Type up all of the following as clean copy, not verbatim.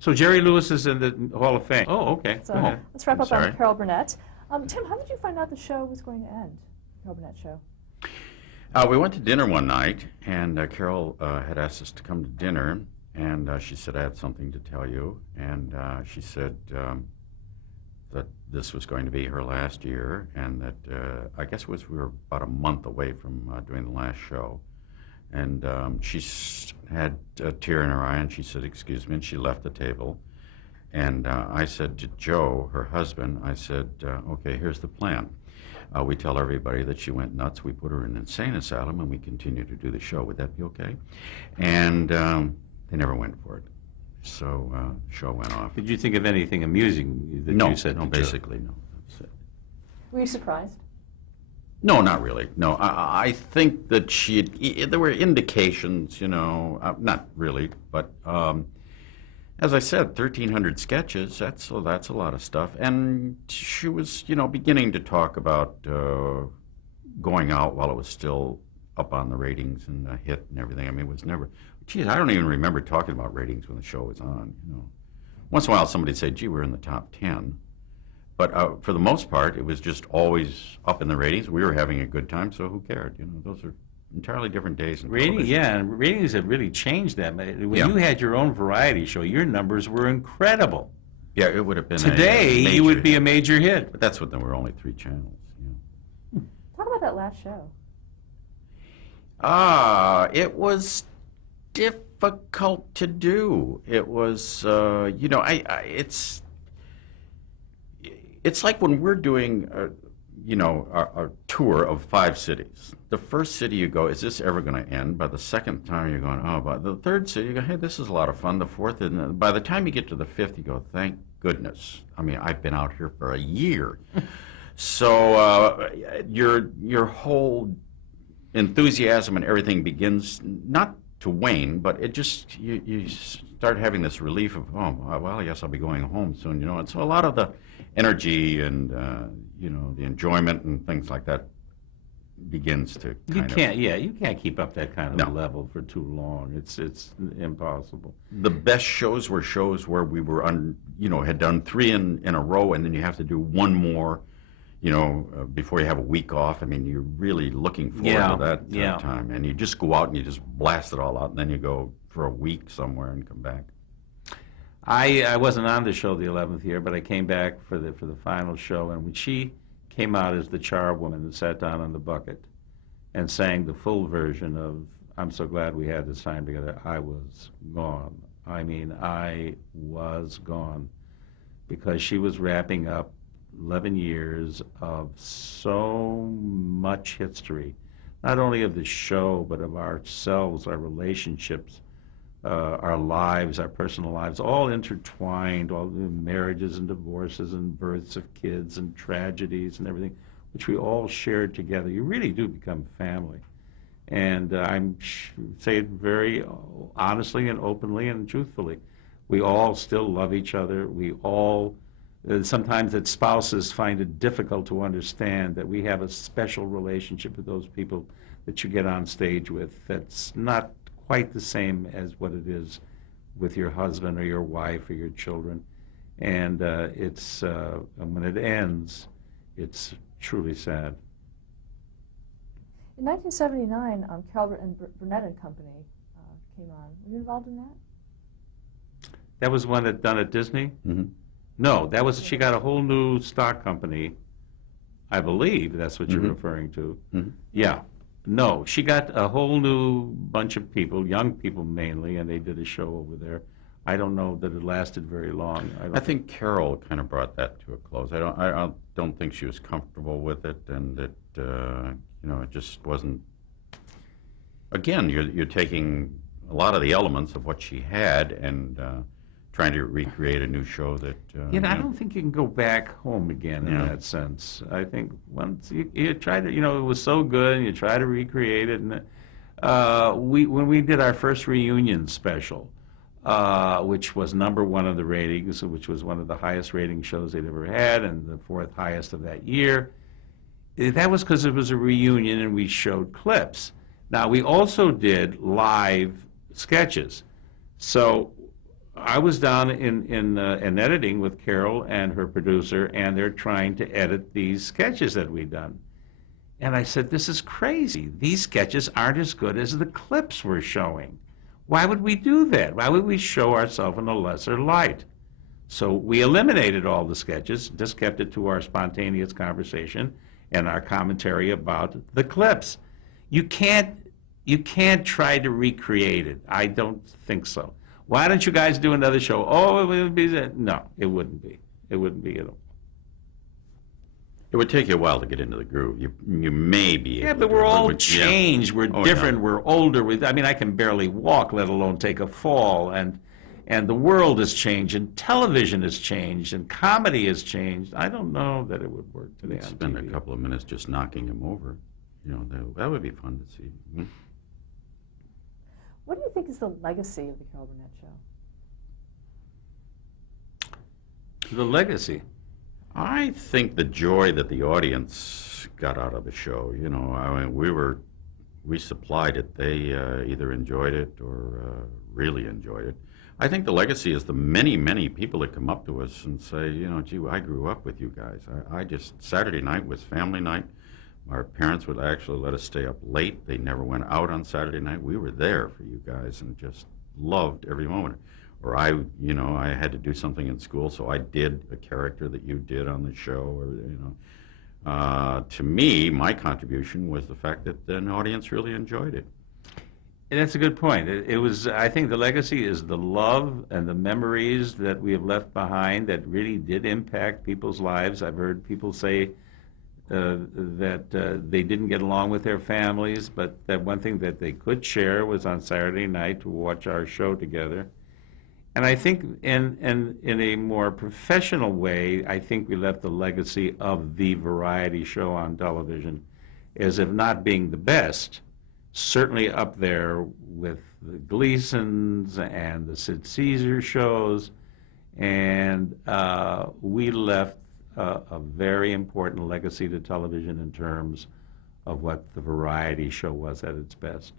So Jerry Lewis is in the Hall of Fame. Oh, okay. So Go ahead. let's wrap I'm up sorry. on Carol Burnett. Tim, how did you find out the show was going to end, Carol Burnett Show? We went to dinner one night, and Carol had asked us to come to dinner, and she said, I have something to tell you. And she said that this was going to be her last year, and that I guess we were about a month away from doing the last show. And she had a tear in her eye, and she said, excuse me, and she left the table. And I said to Joe, her husband, I said, okay, here's the plan. We tell everybody that she went nuts. We put her in an insane asylum, and we continue to do the show. Would that be okay? And they never went for it. So the show went off. Did you think of anything amusing that No, you said? no, to basically, no. That's it. Were you surprised? No, not really. No, I think that there were indications, not really, but as I said, 1,300 sketches, that's a lot of stuff. And she was, beginning to talk about going out while it was still up on the ratings and a hit and everything. I mean, it was never, geez, I don't even remember talking about ratings when the show was on, Once in a while somebody'd say, gee, we're in the top 10. But for the most part, it was just always up in the ratings. We were having a good time, so who cared? Those are entirely different days in television. Yeah, and ratings have really changed that. When you had your own variety show, your numbers were incredible. Yeah, it would have been today. You would be a major hit. But that's what there were only 3 channels. Talk about that last show. It was difficult to do. It was, it's like when we're doing, our tour of 5 cities. The first city you go, is this ever going to end? By the second time you're going, oh, by the third city you go, hey, this is a lot of fun. The fourth, and by the time you get to the 5th, you go, thank goodness. I mean, I've been out here for a year. So your whole enthusiasm and everything begins not to wane, but it just, you start having this relief of, oh, well, I guess I'll be going home soon, And so a lot of the energy and, the enjoyment and things like that begins to you can't keep up that kind of level for too long. It's impossible. The best shows were shows where we were had done 3 in a row, and then you have to do one more, before you have a week off. I mean, you're really looking forward to that time, and you just go out and you just blast it all out, and then you go for a week somewhere and come back. I wasn't on the show the 11th year, but I came back for the final show, and when she came out as the charwoman and sat down on the bucket and sang the full version of I'm So Glad We Had This Time Together, I was gone. I mean, I was gone, because she was wrapping up 11 years of so much history, not only of the show, but of ourselves, our relationships, our lives, our personal lives, all intertwined, all the marriages and divorces and births of kids and tragedies and everything, which we all shared together. You really do become family. And I'm say it very honestly and openly and truthfully. We all still love each other. We all, sometimes that spouses find it difficult to understand that we have a special relationship with those people that you get on stage with that's not quite the same as what it is with your husband or your wife or your children. And when it ends, it's truly sad. In 1979, Carol Burnett and Company came on. Were you involved in that? That was one that done at Disney? Mm-hmm. No, that was, she got a whole new stock company. I believe that's what you're Mm-hmm. referring to. Mm-hmm. Yeah. No, she got a whole new bunch of people, young people mainly, and they did a show over there. I don't know that it lasted very long. I think Carol kind of brought that to a close. I don't think she was comfortable with it, and that it just wasn't. Again, you're taking a lot of the elements of what she had and trying to recreate a new show that. I don't think you can go back home again in that sense. I think once you try to, it was so good, and you try to recreate it. And when we did our first reunion special, which was #1 of the ratings, which was one of the highest rating shows they'd ever had, and the 4th highest of that year. That was because it was a reunion, and we showed clips. Now, we also did live sketches. So I was down in editing with Carol and her producer, and they're trying to edit these sketches that we've done. And I said, this is crazy. These sketches aren't as good as the clips we're showing. Why would we do that? Why would we show ourselves in a lesser light? So we eliminated all the sketches, just kept it to our spontaneous conversation and our commentary about the clips. You can't try to recreate it. I don't think so. Why don't you guys do another show? Oh, it would be that. No, it wouldn't be. It wouldn't be at all. It would take you a while to get into the groove. You may be able Yeah, to but do we're it, all yeah. changed. We're Oh, different. yeah. We're older. I mean, I can barely walk, let alone take a fall. And the world has changed, and television has changed, and comedy has changed. I don't know that it would work today on Spend TV. a couple of minutes just knocking him over. You know, that would be fun to see. Hmm? What do you think is the legacy of the Carol Burnett Show? The legacy. I think the joy that the audience got out of the show, you know, I mean, we supplied it. They either enjoyed it or really enjoyed it. I think the legacy is the many, many people that come up to us and say, you know, gee, I grew up with you guys. I just, Saturday night was family night. Our parents would actually let us stay up late. They never went out on Saturday night. We were there for you guys and just loved every moment. Or I had to do something in school, so I did a character that you did on the show. Or, you know, to me, my contribution was the fact that an audience really enjoyed it. And that's a good point. It was, I think the legacy is the love and the memories that we have left behind that really did impact people's lives. I've heard people say that they didn't get along with their families, but that one thing that they could share was on Saturday night to watch our show together. And I think in a more professional way, I think we left the legacy of the variety show on television as if not being the best, certainly up there with the Gleasons and the Sid Caesar shows. And we left a very important legacy to television in terms of what the variety show was at its best.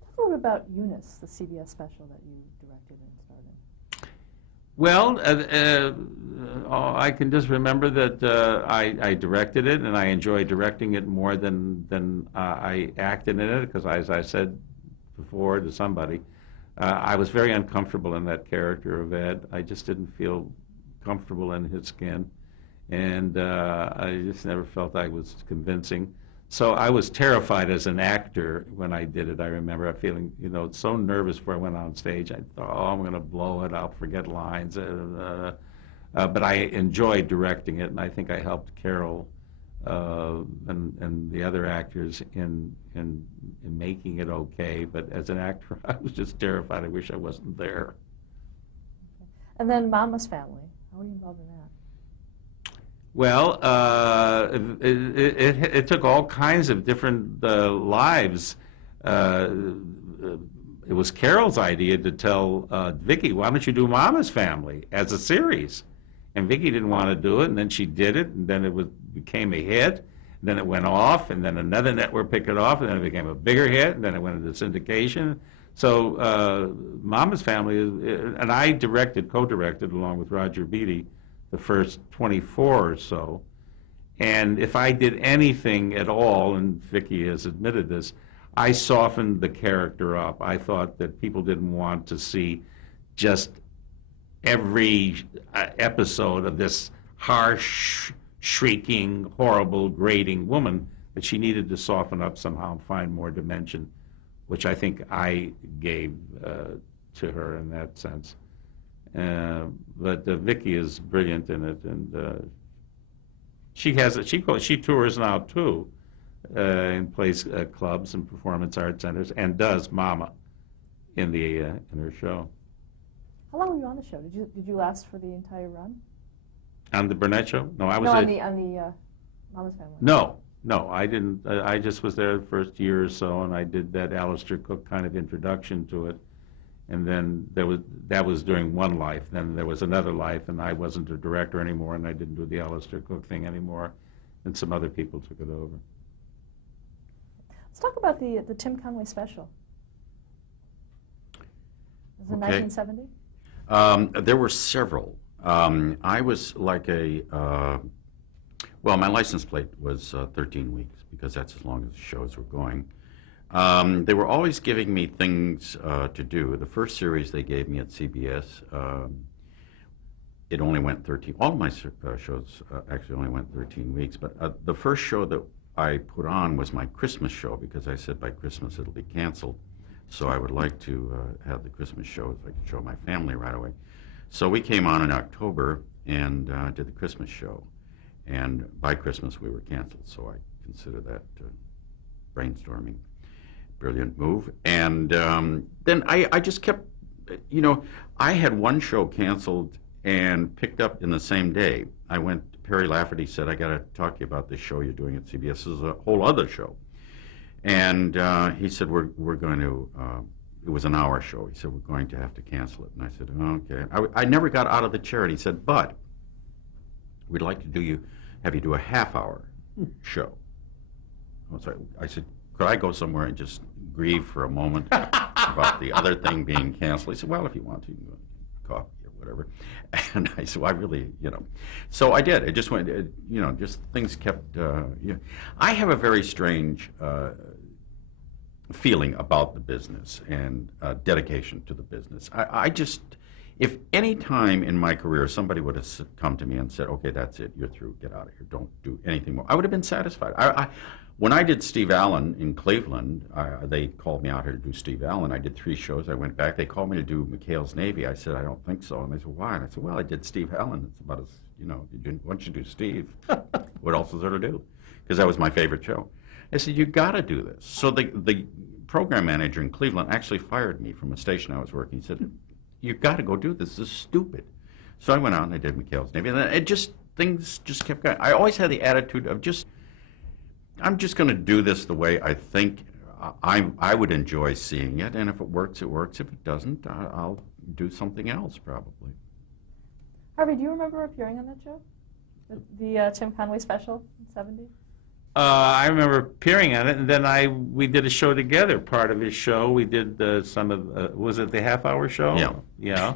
Talk a little bit about Eunice, the CBS special that you directed and starred in. Well, I can just remember that I directed it, and I enjoyed directing it more than I acted in it, because as I said before to somebody, I was very uncomfortable in that character of Ed. I just didn't feel comfortable in his skin, and I just never felt I was convincing. So I was terrified as an actor when I did it. I remember feeling, so nervous before I went on stage. I thought, oh, I'm going to blow it. I'll forget lines. But I enjoyed directing it, and I think I helped Carol and the other actors in making it okay. But as an actor, I was just terrified. I wish I wasn't there. And then Mama's Family. How were you involved in that? Well, it took all kinds of different lives. It was Carol's idea to tell Vicki, why don't you do Mama's Family as a series? And Vicki didn't want to do it, and then she did it, and then it became a hit, and then it went off, and then another network picked it off, and then it became a bigger hit, and then it went into syndication. So Mama's Family, and I co-directed along with Roger Beatty, the first 24 or so. And if I did anything at all, and Vicki has admitted this, I softened the character up. I thought that people didn't want to see just every episode of this harsh, shrieking, horrible, grating woman, that she needed to soften up somehow and find more dimension, which I think I gave to her in that sense. But Vicki is brilliant in it, and she tours now too, and plays clubs and performance art centers, and does Mama in her show. How long were you on the show? Did you last for the entire run? On the Burnett Show? No, I was. No, on the Mama's Family. No, I didn't. I just was there the first year or so, and I did that Alistair Cook kind of introduction to it. And then that was during one life. Then there was another life, and I wasn't a director anymore, and I didn't do the Alistair Cook thing anymore, and some other people took it over. Let's talk about the Tim Conway special. Was it Okay. 1970? There were several. I was like well, my license plate was 13 weeks because that's as long as the shows were going. They were always giving me things to do. The first series they gave me at CBS, it only went 13. All of my shows actually only went 13 weeks, but the first show that I put on was my Christmas show because I said by Christmas it'll be canceled. So I would like to have the Christmas show so I could show my family right away. So we came on in October and did the Christmas show. And by Christmas we were canceled, so I consider that brainstorming. Brilliant move. And then I just kept, I had one show canceled and picked up in the same day. Perry Lafferty said, I got to talk to you about this show you're doing at CBS. This is a whole other show. And he said, we're going to, it was an hour show. He said, we're going to have to cancel it. And I said, okay. I never got out of the chair. And he said, but we'd like to have you do a half-hour show. I said, could I go somewhere and just grieve for a moment about the other thing being canceled? He said, well, if you want to, you can go coffee or whatever. And I said, well, I really, So I did. It just went, just things kept, I have a very strange feeling about the business and dedication to the business. I just, if any time in my career somebody would have come to me and said, okay, that's it, you're through, get out of here, don't do anything more, I would have been satisfied. When I did Steve Allen in Cleveland, they called me out here to do Steve Allen. I did 3 shows. I went back. They called me to do McHale's Navy. I said, I don't think so. And they said, why? And I said, well, I did Steve Allen. It's about as, once you do Steve, what else is there to do? Because that was my favorite show. I said, you got to do this. So the program manager in Cleveland actually fired me from a station I was working. He said, you got to go do this. This is stupid. So I went out and I did McHale's Navy. And then things just kept going. I always had the attitude of I'm just going to do this the way I think I would enjoy seeing it, and if it works, it works. If it doesn't, I'll do something else probably. Harvey, do you remember appearing on that show? The Tim Conway special in the 70s? I remember appearing on it, and then we did a show together. Part of his show, we did some of, was it the half-hour show? Yeah. Yeah.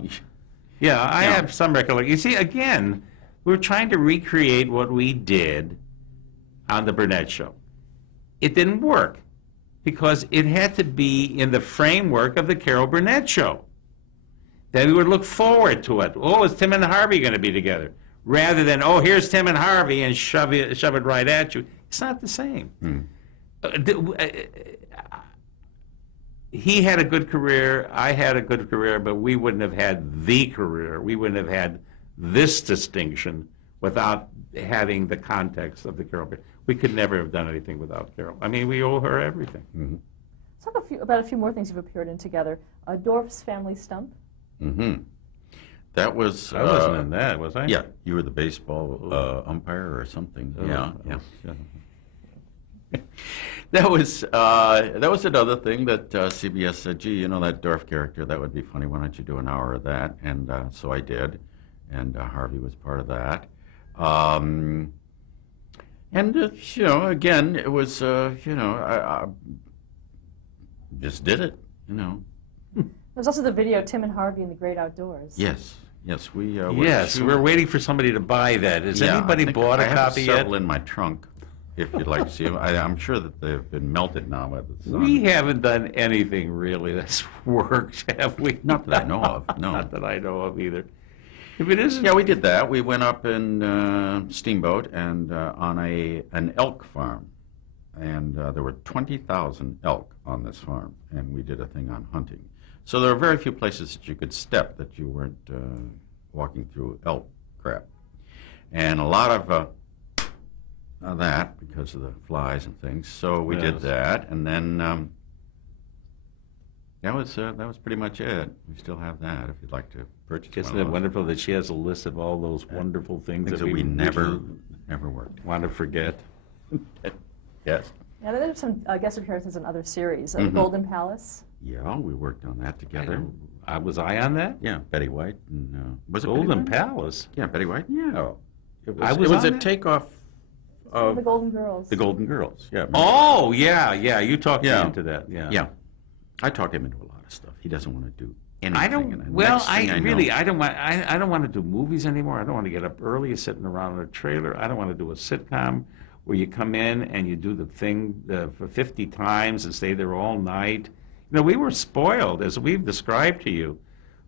Yeah, I have some recollection. You see, again, we were trying to recreate what we did on the Burnett Show. It didn't work because it had to be in the framework of the Carol Burnett Show. That we would look forward to it. Oh, is Tim and Harvey going to be together? Rather than, oh, here's Tim and Harvey and shove it right at you. It's not the same. He had a good career, I had a good career, but we wouldn't have had the career. We wouldn't have had this distinction without having the context of the Carol Burnett. We could never have done anything without Carol. I mean, we owe her everything. Mm-hmm. Let's talk about a few more things you've appeared in together. Dorff's Family Stump. Mm-hmm. That was... I wasn't in that, was I? Yeah, you were the baseball umpire or something. Yeah. That was another thing that CBS said, gee, that Dorff character, that would be funny. Why don't you do an hour of that? And so I did, and Harvey was part of that. And, again, it was, I just did it, There's also the video, Tim and Harvey in the Great Outdoors. Yes, we... yes, we're waiting for somebody to buy that. Has anybody bought a copy yet? I have several in my trunk, if you'd like to see them. I'm sure that they've been melted now by the sun. We haven't done anything really that's worked, have we? Not that I know of, no. Not that I know of either. If it isn't... Yeah, we did that. We went up in Steamboat and on an elk farm. And there were 20,000 elk on this farm, and we did a thing on hunting. So there are very few places that you could step that you weren't walking through elk crap. And a lot of that because of the flies and things. So we did that, and then that was pretty much it. We still have that if you'd like to purchase one. Isn't it wonderful that she has a list of all those wonderful things that we never worked. Want to forget? Yes. Now, there's some guest appearances in other series. Mm-hmm. Golden Palace. Yeah, we worked on that together. Was I on that? Yeah, Betty White. And, was it Golden Betty White? Palace? Yeah, Betty White. Yeah. It I was was a on that? takeoff of The Golden Girls. the Golden Girls. Yeah. Oh, yeah. You talked me Yeah. into that. Yeah. Yeah. I talked him into a lot of stuff. He doesn't want to do anything. I don't. And the Well, next thing I know- really, I don't want. I don't want to do movies anymore. I don't want to get up early, sitting around in a trailer. I don't want to do a sitcom where you come in and you do the thing for 50 times and stay there all night. You know, we were spoiled, as we've described to you.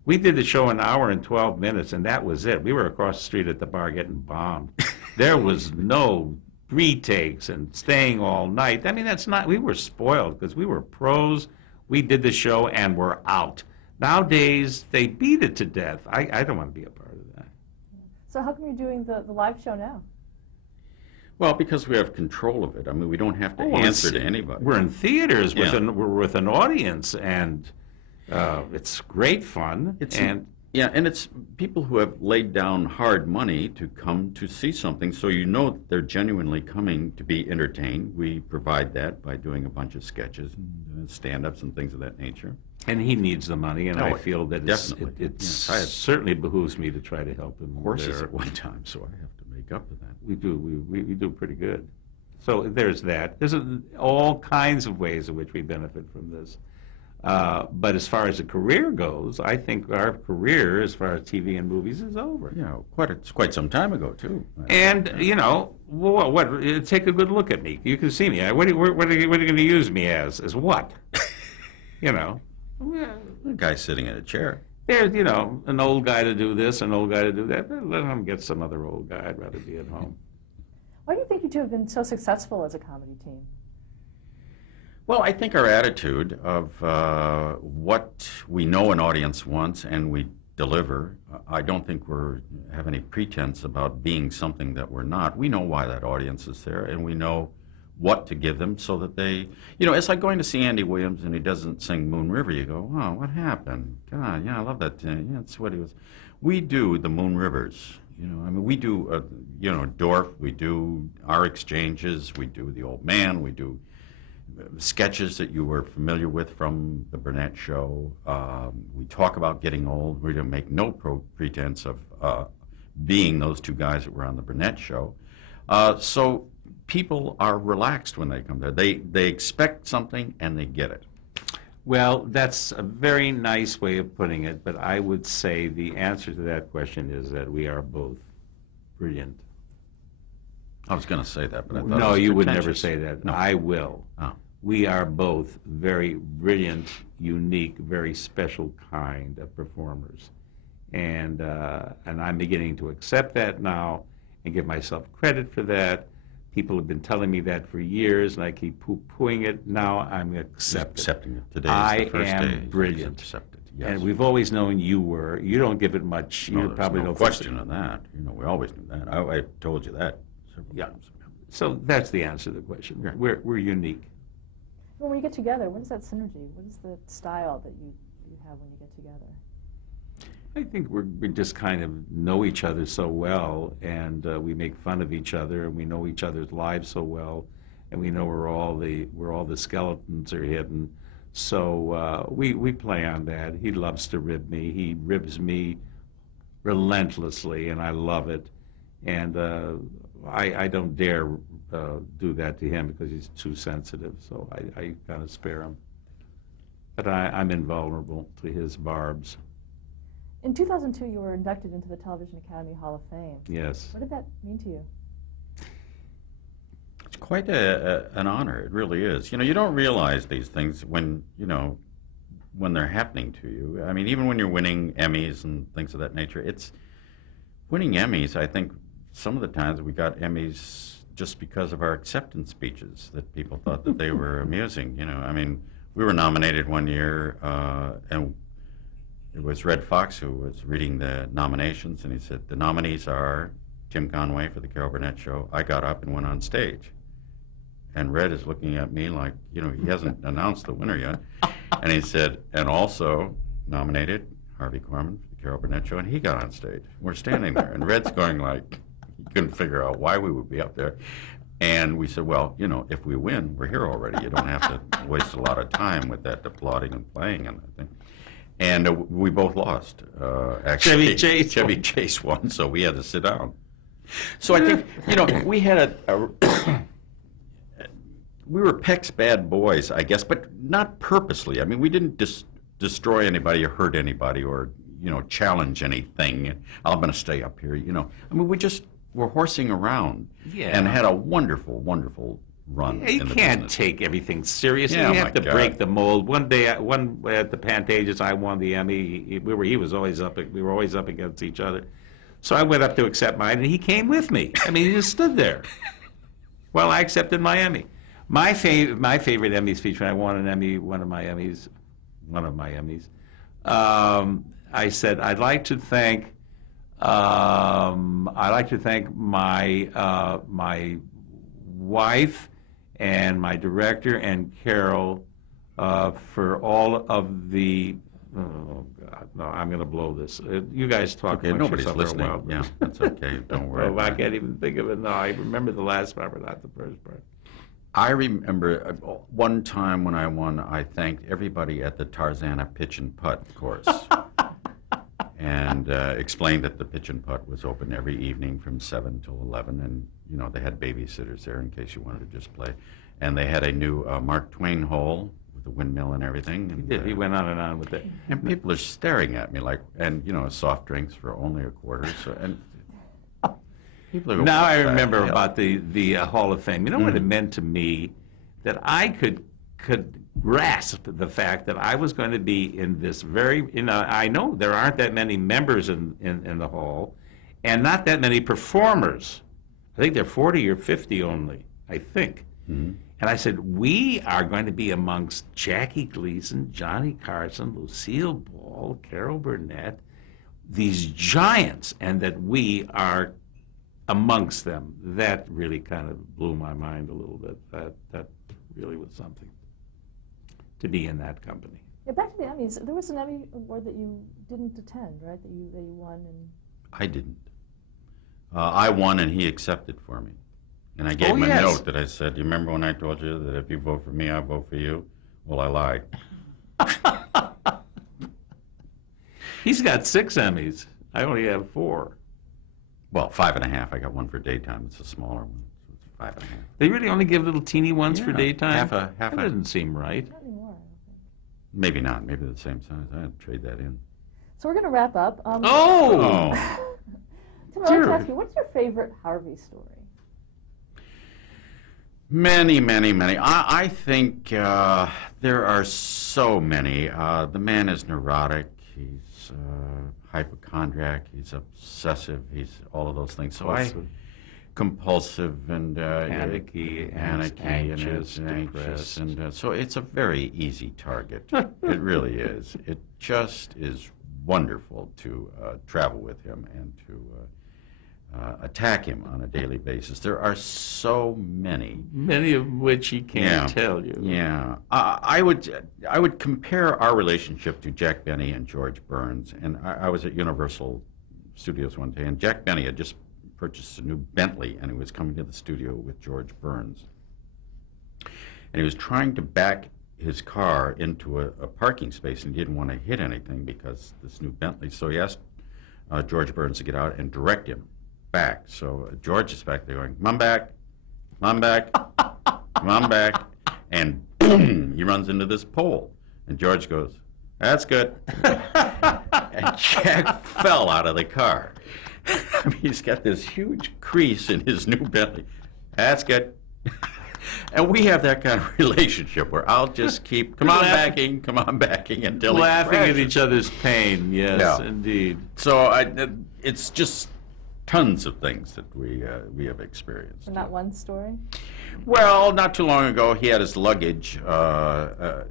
We did the show an hour and 12 minutes, and that was it. We were across the street at the bar getting bombed. There was no retakes and staying all night. I mean, that's not. We were spoiled because we were pros. We did the show and we're out. Nowadays, they beat it to death. I don't want to be a part of that. So how come you're doing the live show now? Well, because we have control of it. I mean, we don't have to answer to anybody. We're in theaters with Yeah. we're with an audience, and it's great fun. Yeah, and it's people who have laid down hard money to come to see something, so you know that they're genuinely coming to be entertained. We provide that by doing a bunch of sketches and stand-ups and things of that nature. And he needs the money, and Oh, I feel that definitely. it Yes, I have certainly behooves me to try to help him. Horses there. at one time, so I have to make up for that. We do. We do pretty good. So there's that. There's all kinds of ways in which we benefit from this. But as far as a career goes, I think our career, as far as TV and movies, is over. Yeah, quite some time ago too. And you know, what? Take a good look at me. You can see me. What are you going to use me as? As what? You know. The guy sitting in a chair. There's, you know, an old guy to do this, an old guy to do that. Let him get some other old guy. I'd rather be at home. Why do you think you two have been so successful as a comedy team? Well, I think our attitude of what we know an audience wants and we deliver, I don't think we have any pretense about being something that we're not. We know why that audience is there, and we know what to give them so that they, you know, it's like going to see Andy Williams and he doesn't sing Moon River. You go, oh, what happened? God, yeah, I love that. Yeah, that's what he was. We do the Moon Rivers. You know, I mean, we do, you know, Dorf. We do our exchanges. We do The Old Man. We do sketches that you were familiar with from the Burnett Show. We talk about getting old. We don't make no pretense of being those two guys that were on the Burnett Show. So people are relaxed when they come there. They expect something and they get it. Well, that's a very nice way of putting it, but I would say the answer to that question is that we are both brilliant. I was going to say that, but I thought No, it was you would never pretentious. say that. No. I will. Oh. We are both very brilliant, unique, very special kind of performers. And I'm beginning to accept that now and give myself credit for that. People have been telling me that for years, and I keep poo-pooing it. Now I'm Accepting it. Today is I the first am day. brilliant. Accepted. Yes. And we've always known you were. You don't give it much. No, You there's probably no don't question on that. You know, we always knew that. I told you that several Yeah. times. So that's the answer to the question. Yeah. We're unique. Well, when you get together, what is that synergy? What is the style that you have when you get together? I think we just kind of know each other so well, and we make fun of each other, and we know each other's lives so well, and we know where all the skeletons are hidden. So we play on that. He loves to rib me. He ribs me relentlessly, and I love it. And I don't dare do that to him because he's too sensitive. So I kind of spare him. But I'm invulnerable to his barbs. In 2002, you were inducted into the Television Academy Hall of Fame. Yes. What did that mean to you? It's quite an honor. It really is. You know, you don't realize these things when, you know, when they're happening to you. I mean, even when you're winning Emmys and things of that nature, it's winning Emmys. I think some of the times we got Emmys just because of our acceptance speeches that people thought that they were amusing. You know, I mean, we were nominated one year, and it was Red Fox who was reading the nominations, and he said, the nominees are Tim Conway for the Carol Burnett Show. I got up and went on stage. And Red is looking at me like, you know, he hasn't announced the winner yet. And he said, and also nominated Harvey Korman for the Carol Burnett Show, and he got on stage. We're standing there, and Red's going like, he couldn't figure out why we would be up there. And we said, well, you know, if we win, we're here already. You don't have to waste a lot of time with that applauding and playing and that thing. And we both lost. Actually, Chevy Chase won, so we had to sit down. So I think, you know, we had we were Peck's bad boys, I guess, but not purposely. I mean, we didn't destroy anybody or hurt anybody or, challenge anything. I'm going to stay up here, I mean, we're horsing around and had a wonderful, wonderful run. Yeah, you in the can't business. take everything seriously. Yeah, you my have to God. break the mold. One day at the Pantages, I won the Emmy. He was always up. We were always up against each other. So I went up to accept mine, and he came with me. I mean, he just stood there while I accepted my Emmy. My favorite Emmy speech when I won an Emmy, one of my Emmys, I said, I'd like to thank my wife and my director and Carol for all of the. Oh God, no! I'm going to blow this. You guys talk Okay, amongst nobody's yourself for a listening. while. Yeah, that's okay. Don't worry. Oh, I about it. can't even think of it. No, I remember the last part, but not the first part. I remember one time when I won, I thanked everybody at the Tarzana pitch and putt course. And explained that the pitch and putt was open every evening from 7 till 11, and they had babysitters there in case you wanted to just play. And they had a new Mark Twain hole with a windmill and everything. And, He went on and on with it. and people are staring at me like, and soft drinks for only a quarter. So and people are going, Now "What I the remember hell?" about the Hall of Fame. You know what it meant to me? That I could grasp the fact that I was going to be in this I know there aren't that many members in the hall, and not that many performers. I think they're 40 or 50 only, I think. Mm-hmm. And I said, we are going to be amongst Jackie Gleason, Johnny Carson, Lucille Ball, Carol Burnett, these giants, and that we are amongst them. That really kind of blew my mind a little bit. That really was something to be in that company. Yeah, back to the Emmys. There was an Emmy award that you didn't attend, right? That you won, and I didn't. I won, and he accepted for me. And I gave him a yes. note that I said, "You remember when I told you that if you vote for me, I vote for you?" Well, I lied. He's got 6 Emmys. I only have 4. Well, 5.5. I got one for daytime. It's a smaller one. So it's 5.5. They really only give little teeny ones for Yeah, daytime? half That a. doesn't seem right. not anymore, I don't think. Maybe not. Maybe the same size. I'd trade that in. So we're going to wrap up. Oh! Tim, I'd like to dear. ask you, what's your favorite Harvey story? Many, many, many. I think there are so many. The man is neurotic. He's hypochondriac. He's obsessive. He's all of those things. So compulsive and Panicky, anxious, depressed. and so it's a very easy target. It really is. It just is wonderful to travel with him and to attack him on a daily basis. There are so many. Many of which he can't tell you. Yeah, I would compare our relationship to Jack Benny and George Burns. And I was at Universal Studios one day, and Jack Benny had just purchased a new Bentley, and he was coming to the studio with George Burns. And he was trying to back his car into a parking space, and he didn't want to hit anything because this new Bentley. So he asked George Burns to get out and direct him back. So George is back there going, "Come on back, come on back, come on back," and boom, he runs into this pole. And George goes, "That's good." And Jack fell out of the car. I mean, he's got this huge crease in his new Bentley. "That's good." And we have that kind of relationship where I'll just keep, come on backing until he Laughing at crashes. each other's pain, yes, Yeah. indeed. So it's just tons of things that we have experienced. Or not one story? Well, not too long ago, he had his luggage.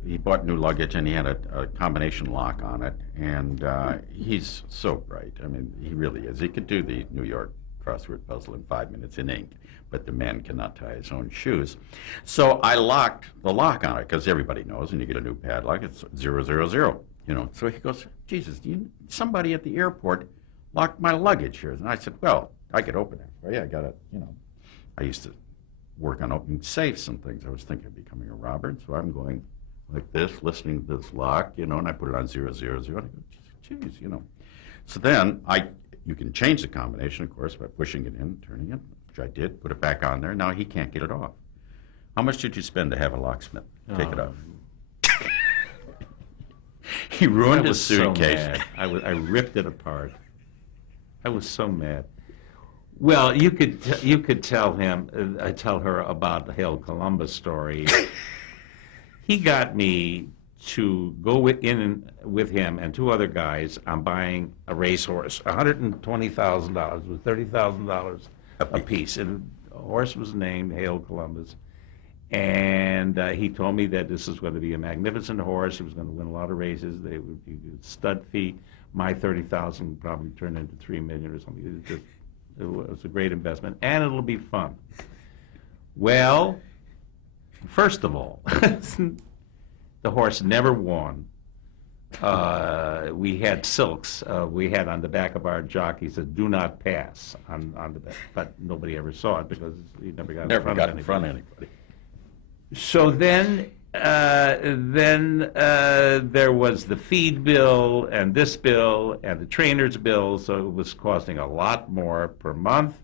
He bought new luggage, and he had a combination lock on it. And he's so bright. I mean, he really is. He could do the New York crossword puzzle in 5 minutes in ink, but the man cannot tie his own shoes. So I locked the lock on it, because everybody knows when you get a new padlock, it's 000. So he goes, "Jesus, somebody at the airport locked my luggage here." And I said, "Well, I could open it for you. I got it, I used to work on opening safes and things. I was thinking of becoming a robber, and so I'm going like this, listening to this lock, and I put it on 000, and I go, geez. So then you can change the combination, of course, by pushing it in, turning it, which I did, put it back on there. Now he can't get it off. How much did you spend to have a locksmith take it off? He ruined I his was so suitcase. mad. I ripped it apart. I was so mad. Well, you could tell him, tell her about the Hail Columbus story. He got me to go in with him and two other guys on buying a racehorse, $120,000 with $30,000 a piece. And the horse was named Hail Columbus. And he told me that this was going to be a magnificent horse. He was going to win a lot of races. They would be stud fee. My $30,000 probably turned into $3 million or something. It was a great investment, and it'll be fun. Well, first of all, the horse never won. We had silks. We had on the back of our jockey said "Do not pass" on the back, but nobody ever saw it because he never got in front of anybody. So then there was the feed bill and this bill and the trainer's bill, so it was costing a lot more per month.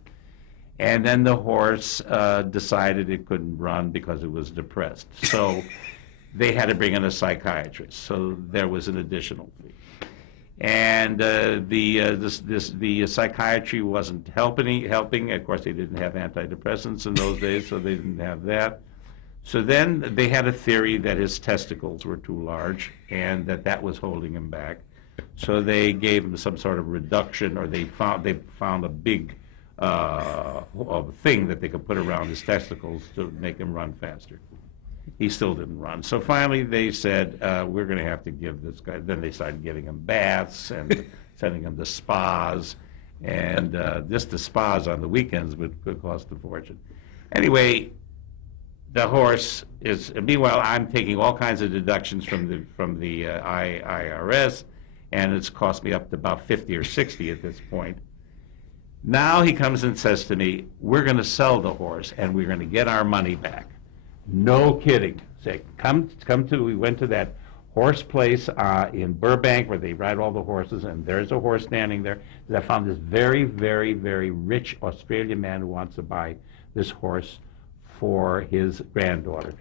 And then the horse decided it couldn't run because it was depressed. So they had to bring in a psychiatrist. So there was an additional fee. And the psychiatry wasn't helping. Of course, they didn't have antidepressants in those days, so they didn't have that. So then they had a theory that his testicles were too large and that was holding him back. So they gave him some sort of reduction, or they found a big thing that they could put around his testicles to make him run faster. He still didn't run. So finally they said, we're going to have to give this guy. Then they started giving him baths and sending him to spas. And just the spas on the weekends could cost a fortune. Anyway, the horse is. Meanwhile, I'm taking all kinds of deductions from the IRS, and it's cost me up to about 50 or 60 at this point. Now he comes and says to me, "We're going to sell the horse, and we're going to get our money back." No kidding. Say, come to. We went to that horse place in Burbank where they ride all the horses, and there's a horse standing there. I found this very, very, very rich Australian man who wants to buy this horse for his granddaughter.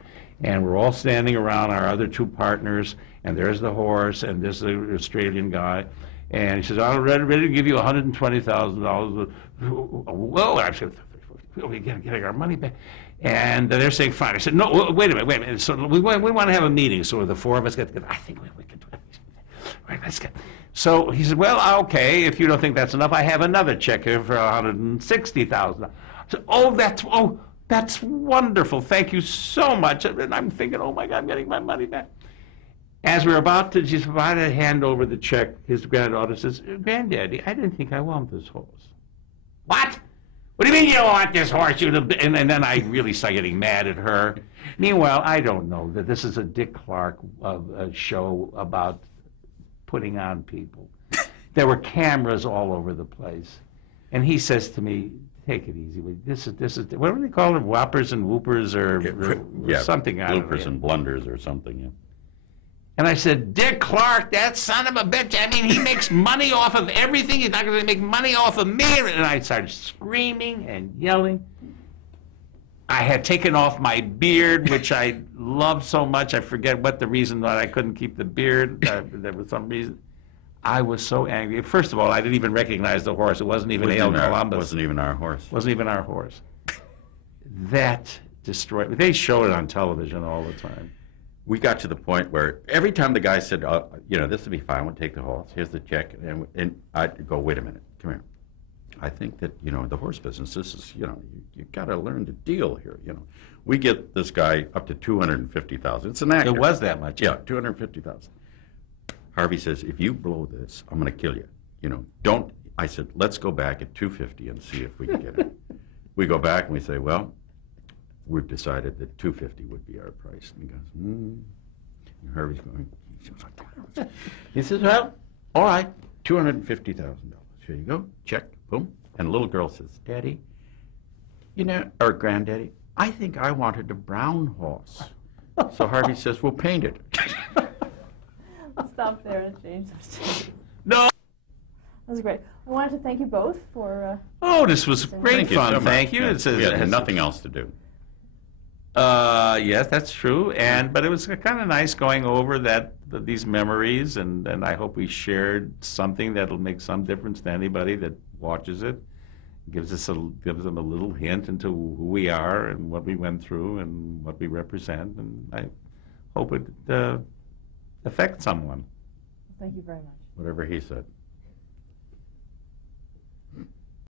And we're all standing around, our other two partners, and there's the horse, and there's the Australian guy. And he says, "I'm ready to give you $120,000. Whoa, I said, we're getting our money back. And they're saying, fine. I said, no, wait a minute. So we want to have a meeting. So the four of us get together. I think we can do it. All right, let's get. So he said, well, okay, if you don't think that's enough, I have another check here for $160,000. So, that's wonderful. Thank you so much. And I'm thinking, oh my God, I'm getting my money back. As we're about to hand over the check, his granddaughter says, "Granddaddy, I didn't think I want this horse." What? What do you mean you don't want this horse? And then I really start getting mad at her. Meanwhile, I don't know that this is a Dick Clark show about putting on people. There were cameras all over the place. And he says to me, "Take it easy. This is what do they call it? Whoppers and whoopers or something. Bloopers and blunders or something. Yeah. And I said, Dick Clark, that son of a bitch, I mean, he makes money off of everything. He's not going to make money off of me. And I started screaming and yelling. I had taken off my beard, which I love so much. I forget what the reason that I couldn't keep the beard. There was some reason. I was so angry. First of all, I didn't even recognize the horse. It wasn't even Hail Columbus. It wasn't even our horse. Wasn't even our horse. That destroyed me. They showed it on television all the time. We got to the point where every time the guy said, this will be fine, we'll take the horse, here's the check, and I'd go, wait a minute, come here. I think that, the horse business, this is, you've got to learn to deal here, We get this guy up to $250,000. It's an actor. It was that much. Yeah, $250,000. Harvey says, if you blow this, I'm going to kill you. Don't, I said, let's go back at $250 and see if we can get it. We go back and we say, well, we've decided that $250 would be our price. And he goes, And Harvey's going, he says, well, all right, $250,000. Here you go, check, boom. And the little girl says, Daddy, or Granddaddy, I think I wanted a brown horse. So Harvey says, we'll paint it. Let's stop there and change the stage. No! That was great. I wanted to thank you both for... this was great fun. Thank you. We had nothing else to do. Yes, that's true. But it was kind of nice going over these memories, and I hope we shared something that'll make some difference to anybody that watches it. Gives them a little hint into who we are and what we went through and what we represent, and I hope it affects someone. Thank you very much. Whatever he said.